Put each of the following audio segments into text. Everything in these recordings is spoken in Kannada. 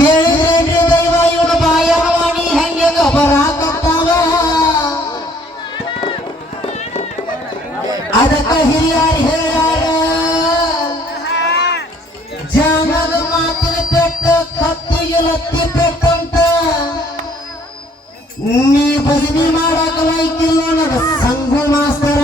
ಕೇಳಿದ್ರೆ ದೈವ ಇವನು ಬಾಯವಾಣಿ ಹೆಂಗೆ ಬರಾಕತ್ತಾವ ಅದಕ್ಕ ಹಿರಿಯರು ಹೇಳ್ಯಾರ ಜಾನದ ಮಾತಿನ ಪೆಟ್ಟ ಕತ್ತಿಗೆ ಲತ್ತಿ ಪೆಟ್ಟಂತ ನೀ ಭಜನಿ ಮಾಡಾಕ ಲೈಕಿಲ್ಲ ನನ್ನ ಸಂಘು ಮಾಸ್ತರ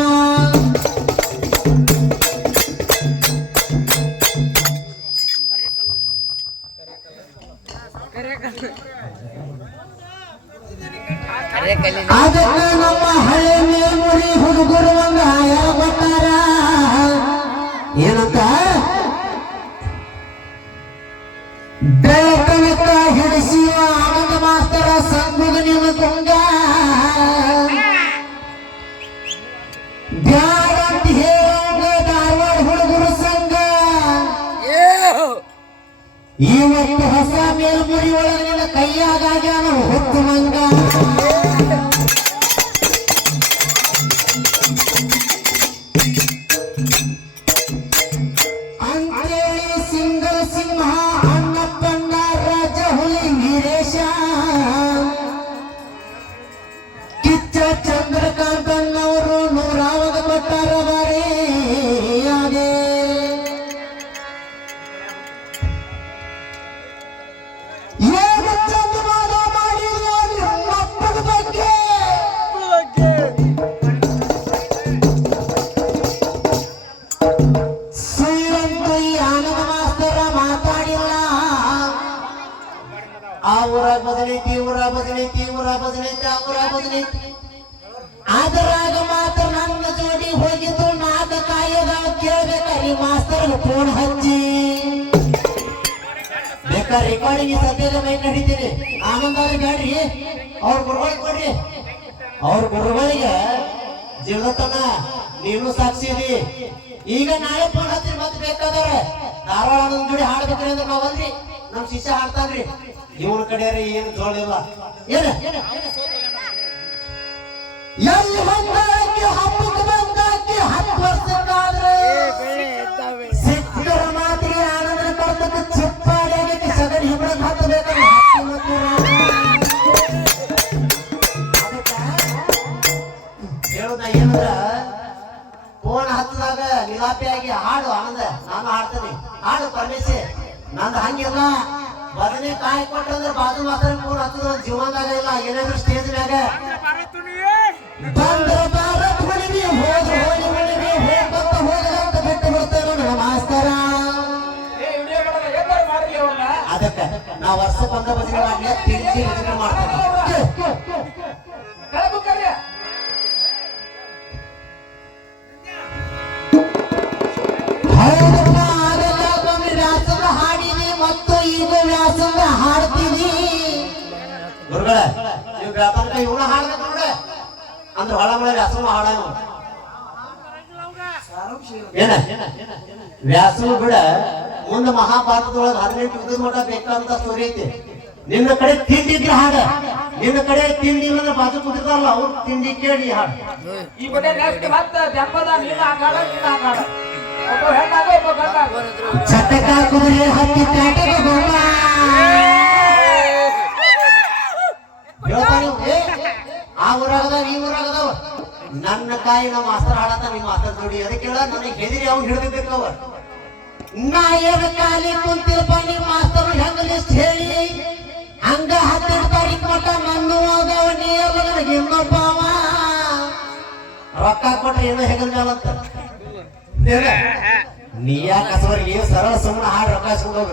ಅದಕ್ಕ ನಮ್ಮ ಹಳೆ ಮೇಲ್ಮುರಿ ಹುಡುಗರು ಒಂದು ಆಯ ಕೊಟ್ಟಾರ ಏನಂತ ಬೆಳಕನಕ ಹಿಡಿಸಿ ಆನಂದ ಮಾಸ್ತರ ಸಂಘದ ನಿಮಗೊಂಡ ಬ್ಯಾಡಂತ ಹೇಳೋಂಗ ಧಾರವಾಡ ಹುಡುಗರು ಸಂಘ ಇವತ್ತು ಹೊಸ ಮೇಲ್ಮುರಿ ಒಳಗಿನ ಕೈಯಾಗಾಗ್ಯಾನ ಹೊತ್ತು ಮಂಗ ಅಂತೇಳಿ ಸಿಂಗಲ್ ಸಿಂಹ ಅನ್ನಪ್ಪಣ್ಣ ರಾಜ ಹುಲಿ ವೀರೇಶ ಕಿಚ್ಚ ಚಂದ್ರಕಾಂತಣ್ಣವರು ನೂರಾವಾಗ ಕೊಟ್ಟಾರ ಬಾರೇ ಅದೇ ಏನು ಚಂದಮಾನ ಮಾಡಿದ ನಿಮ್ಮಪ್ಪನ ಬಗ್ಗೆ ಸುಳ್ಳಂತೂ ಈ ಆನಂದ ಮಾಸ್ತರ ಮಾತಾಡಿಲ್ಲ ಆ ಊರ ಬದಲೈತಿ ಊರ ಬದಲೈತಿ ಊರ ಬದಲೈತಿ ಆ ಊರ ಬದಲೈತಿ ಅದರಾಗ ಮಾತ್ರ ನನ್ನ ಜೋಡಿ ಹೋಗಿದ್ದು ನಾದ ಕಾಯದ ಕೇಳ್ಬೇಕಾರಿ ಮಾಸ್ತರ್ ಫೋನ್ ಹಚ್ಚಿ ಬೇಕಾ ರೆಕಾರ್ಡಿಂಗ್ ಸದ್ಯದ ಮೈ ನಡೀತೀನಿ ಆನಂದ ಅವ್ರಿಗೆ ಬೇಡ್ರಿ ಅವ್ರ ಗುರುಗಳಿಗೆ ಕೊಡ್ರಿ ಅವ್ರ ಗುರುಗಳಿಗೆ ಜೀವತನ ನೀನು ಸಾಕ್ಷಿ ಇದಿ ಈಗ ನಾಳೆ ಫೋನ್ ಹತ್ತಿರ ಮತ್ತೆ ಬೇಕಾದವ್ರೆ ಧಾರವಾಡ ಆನಂದ್ ಜೋಡಿ ಹಾಡ್ಬೇಕ್ರಿ ಅಂದ್ರೆ ನಾವಲ್ರಿ ನಮ್ ಶಿಷ್ಯ ಹಾಡ್ತಾನ್ರಿ ಇವನ ಕಡೆ ಏನು ಜೋಳ ಇಲ್ಲ ಏನ ಎಲ್ಲಿ ಬಂದಾಕಿ ಹಬ್ಬಕ್ಕೆ ಬಂದಾಕಿ 10 ವರ್ಷಕ್ಕಾದ್ರೆ ಸಿಕ್ಕರ ಮಾತ್ರ ಆನಂದನ ಕರ್ತಕ್ಕೆ ಚಿಪ್ಪಾಡಿಯಾಗಿ ಸಗಣಿ ಹಿಮ್ಮಡ ಹತ್ತಬೇಕಲ್ಲ ಹೇಳುದ ಏನಂದ್ರ ಫೋನ್ ಹತ್ತದಾಗ ನಿಲಾಪಿಯಾಗಿ ಹಾಡು ಆನಂದ ನಾನು ಹಾಡ್ತೇನೆ ಹಾಡು ಪರಮೇಶಿ ನಂದು ಹಂಗಿಲ್ಲ ಬದನೆ ಕಾಯಿ ಕೊಟ್ಟಂದ್ರೆ ಬಾಜು ಮಾತ್ರ ಫೋನ್ ಹತ್ತದ ಜೀವನದಾಗ ಇಲ್ಲ ಏನಾದ್ರು ಸ್ಟೇಜ್ ಮ್ಯಾಗ ಬಂದ್ರ ಭಾರತ್ ಹೊಡಿವಿ ಹೋದ್ರ ಹೋಗಿ ಹೊಡಿವಿ ಹೋಗ್ಬತ್ತ ಹೋಗದಂತ ಬಿಟ್ಟು ಬಿಡ್ತೇವೆ ನನ್ನ ಮಾಸ್ತರ ಅದಕ್ಕ ನಾ ವರ್ಷ ಬಂದ ಭಜನೆ ಮಾಡ್ಲಿ ತಿಂಡಿ ಭಜನೆ ಮಾಡ್ತೇನೆ ಹೌದಪ್ಪ ಅದೆಲ್ಲ ಒಮ್ಮೆ ವ್ಯಾಸಂಗ ಹಾಡಿನಿ ಮತ್ತು ಈಗ ವ್ಯಾಸಂಗ ಹಾಡ್ತೀನಿ ಗುರುಗಳ ನೀವು ವ್ಯಾಪಾರ ಇವನ ಹಾಡ್ಬೇಕು ನೋಡ್ರೆ ಅಂದ್ರೆ ಹೊಳ ಮಳೆ ವ್ಯಾಸಂಗ ಹಾಡ ಏನ ವ್ಯಾಸಂಗ ಬಿಡ ಮುಂದೆ ಮಹಾಭಾರತದೊಳಗೆ 18 ಯುದ್ಧದ ಮಟ್ಟ ಬೇಕಾದಂತ ಸ್ಟೋರಿ ಐತಿ ನಿನ್ನ ಕಡೆ ತಿಂಡಿ ಇದ್ರೆ ಹಾಡ ನಿನ್ನ ಕಡೆ ತಿಂಡಿ ಇಲ್ಲಂದ್ರೆ ಬಾಜು ಕೂತಿರ್ತಾರಲ್ಲ ಅವ್ರು ತಿಂಡಿ ಕೇಳಿ ಹಾಡು ಈ ಬಗ್ಗೆ ನೆಕ್ಸ್ಟ್ ಮತ್ತೆ ದೆಪ್ಪದ ನೀನು ಹಾಕಾಡ ನೀನು ಹಾಕಾಡ ಒಬ್ಬ ಹೆಣ್ಣಾಗ ಒಬ್ಬ ಗಂಡಾಗ ಚಟಕ ಕುದುರೆ ಹತ್ತಿ ಚಾಟಕ ಗೊಂಬ ಆ ಊರಾಗದ ಈ ಊರಾಗದವ ನನ್ನ ಕಾಯಿ ನಮ್ಮ ಮಾಸ್ತರ್ ಹಾಡತ ನಿಮ್ಮ ಮಾಸ್ತರ್ ನೋಡಿ ಅದಕ್ಕೆ ನನಗೆ ಹೆದರಿ ಅವ್ನು ಹಿಡಿದಿರ್ಬೇಕವ ನಾ ಏನು ಕಾಲಿ ಕುಂತಿರಪ್ಪ ನಿಮ್ಮ ಮಾಸ್ತರ್ ಹೆಂಗ ಲಿಸ್ಟ್ ಹೇಳಿ ಹಂಗ 12 ತಾರೀಕು ಮಟ್ಟ ಮಣ್ಣು ಆದವ ನೀ ಎಲ್ಲ ನನಗೆ ಇನ್ನೊಬ್ಬ ರೊಕ್ಕ ಕೊಟ್ರೆ ಏನೋ ಹೆಗಲ್ಮೇಲಂತ ನೀ ಯಾಕೆ ಕಸವರಿಗೆ ಸರಳ ಸುಮ್ಮನೆ ಹಾಡು ರೊಕ್ಕ ಇಸ್ಕೊಂಡೋಗ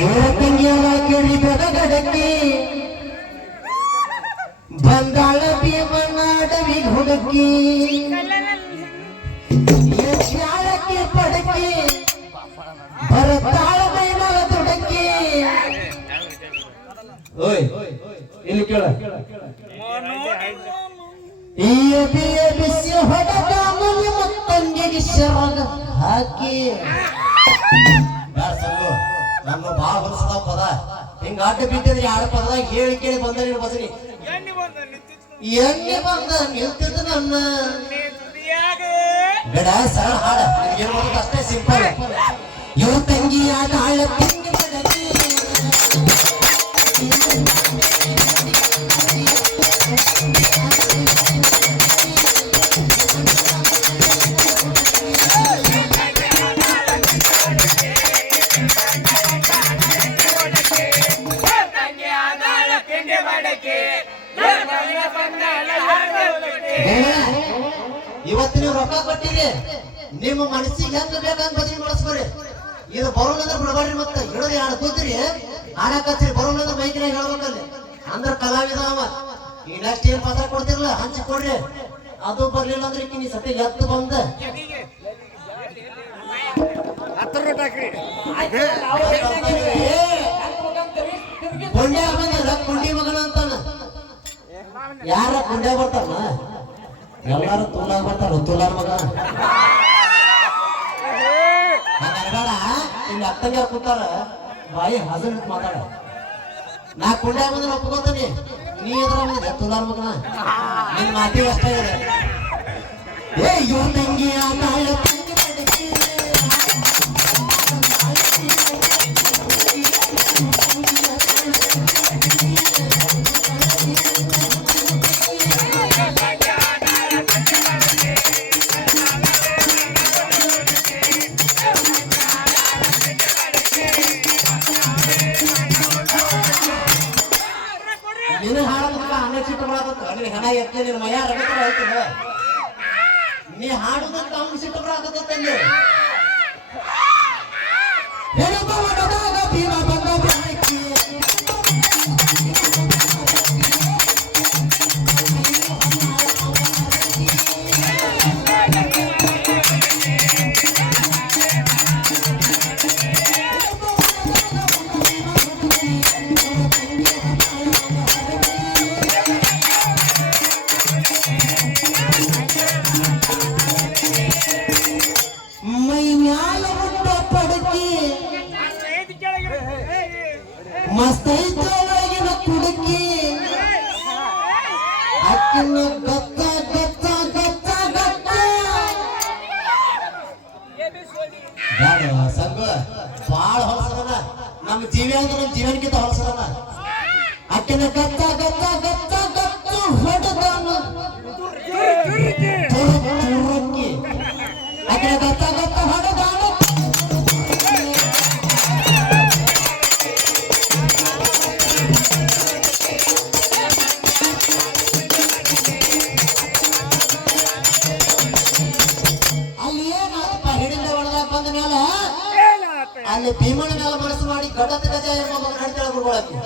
ಇವರ ತಂಗಿಯರ ಕೇಳಿ ಬೆದಗಡಕ್ಕಿ ಬಂದಾಳ ಭೀಮನಾಡವಿ ಹುಡುಕಿ ಶಾಳಕ್ಕೆ ಪಡಕಿ ಬರತಾಳ ಮೈಮಲ ದುಡಕಿ ಓಯ್ ಇಲ್ಲಿ ಕೇಳ ಈ ಬಿಸಿ ಹೊಡೆದ ಮುನಿ ಮತ್ತಂಗಿಗೆ ಶರಣ ಹಾಕಿ ನಮ್ಮ ಬಾಳ ಹೊಲಸದ ಪದ ಹಿಂಗ ಅಡ್ಡ ಬಿದ್ದಿದ್ರೆ ಯಾರ ಪದದಾಗ ಹೇಳಿ ಕೇಳಿ ಬಂದ ನೀನು ಬಸರಿ ಎಣ್ಣೆ ಬಂದ ನಿಲ್ತಿದ್ದ ನನ್ನ ಗಡ ಸರಳ ಹಾಡ ಏನ್ ಮಾಡೋದು ಅಷ್ಟೇ ಸಿಂಪಲ್ ಇವ ತಂಗಿ ಆದಾಳ ತಂಗಿ ಬಡಗಿ ಇವತ್ತು ನೀವು ರೊಕ್ಕ ಕೊಟ್ಟಿರಿ ನಿಮ್ಮ ಮನಸ್ಸಿಗೆ ಹೆಂಗ್ ಬೇಕಂತ ಬದಲಿ ಮಾಡಿಸ್ಕೊರಿ ಇದು ಬರೋಣಂದ್ರೆ ಬಿಡಬಾರ್ರಿ ಮತ್ತೆ ಹಿಡಿದು ಯಾರು ಕೂತ್ರಿ ಆಡಕತ್ರಿ ಬರೋಣಂದ್ರೆ ಮೈಕಿನ ಹೇಳ್ಬೇಕಲ್ಲಿ ಅಂದ್ರ ಕಲಾವಿದ ಅವ ಈ ನೆಕ್ಸ್ಟ್ ಏನ್ ಪಾತ್ರ ಕೊಡ್ತಿರ್ಲ ಹಂಚಿ ಕೊಡ್ರಿ ಅದು ಬರ್ಲಿಲ್ಲ ಅಂದ್ರೆ ಈ ಸತಿ ಎತ್ತು ಬಂದ ಕೊಂಡ್ಯ ಬಂದಿಲ್ಲ ಕುಂಡಿ ಮಗನ ಅಂತಾನ ಯಾರ ಕುಂಡ್ಯ ಬರ್ತಾನ ಎಲ್ಲಾರು ತುಲಾಗ್ ಬರ್ತಾರ ತುಲಾರ್ ಮಗ ಹಂಗನ್ಬೇಡ ಇಲ್ಲಿ ಅತ್ತಂಗ್ಯಾರ ಕೂತಾರ ಬಾಯಿ ಹಸನ್ ಮಾತಾಡ ನಾ ಕುಂಡ್ಯ ಬಂದ್ರೆ ಒಪ್ಕೋತಾನಿ ನೀ ಎದ್ರ ಬಂದ್ರೆ ತುಲಾರ್ ಮಗನ ನಿನ್ ಮಾತಿಗೆ ಅಷ್ಟೇ ಇದೆ ಏ ಇವ್ ತಂಗಿ ಆದಾಳ ತಂಗಿ ಬಡಗಿ ನಿನ್ನ ಹಾಡೋದಕ್ಕ ಅನಕ್ಷಿತ ಬರಾಕತ್ತ ಅಲ್ಲಿ ಹೆಣ ಎತ್ತಲೆ ನಿನ್ನ ಮಯ ರಗತರ ಆಯ್ತದ ನೀ ಹಾಡುದಕ್ಕ ಅವ್ನ ಸಿಟ್ಟು ಬರಾಕತ್ತಂದೆ ಏನಪ್ಪ ಮಾಡೋದಾಗ ಭೀಮ ಬಂದ ಬಾಕಿ ಮೈ ಮ್ಯಾಲ ಮುಟ್ಟ ಪಡಕಿ ಮಸ್ತೈತೊಳಗಿನ ಕುಡುಕಿ ಅಕ್ಕಿನ ಗತ್ತ ಗತ್ತ ಗತ್ತ ಗತ್ತ ಸಂಘ ಬಾಳ ಹೊಲಸದನ ನಮ್ಮ ಜೀವಿ ಅಂದ್ರೆ ನಮ್ಮ ಜೀವನಕ್ಕಿಂತ ಹೊಲಸದನ ಅಕ್ಕಿನ ಗತ್ತ ಗತ್ತ ಗತ್ತ ಗತ್ತ ಹೊಡೆದಾನ ತುರುಕಿ ಅಕ್ಕಿನ ಗತ್ತ ಗತ್ತ ಹೊಡೆದಾನ ಅಲ್ಲಿ ಏನಾಯ್ತಪ್ಪ ಹಿಡಿದ ಹೊಡೆದಾಗ ಬಂದ ಮೇಲೆ ಅಲ್ಲಿ ಭೀಮನ ಮೇಲೆ ಮನಸ್ಸು ಮಾಡಿ ಗಡತ ಗಜ ಎಂಬ ಮಗ ನಡ್ತಾಳೆ ಗುರುಗಳಕ್ಕೆ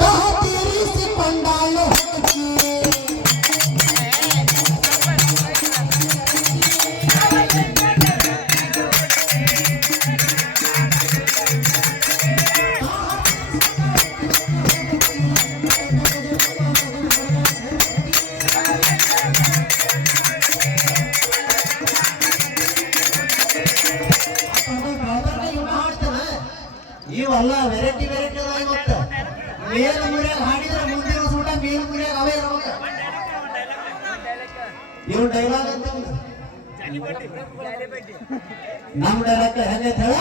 ದಹ ತೀರಿಸಿಕೊಂಡಾಳು ಹುಡುಗಿ ಇವೆಲ್ಲ ವೆರೈಟಿ ವೆರೈಟಿ ಅದ ಇವತ್ತು ಮೇಲ್ ಮುರಿಯಾಗ ಹಾಡಿದ್ರೆ ಮುಂದಿನ ಸೂಟ ಮೇಲ್ ಮುರಿಯಾಗ ಅವೇ ಇರ್ಬೇಕ ಇವ್ ಡೈಲಾಗ್ ಅಂತ ನಮ್ ಡೈಲಾಗ್ ಹೆಂಗೈತೆ ಹೇಳ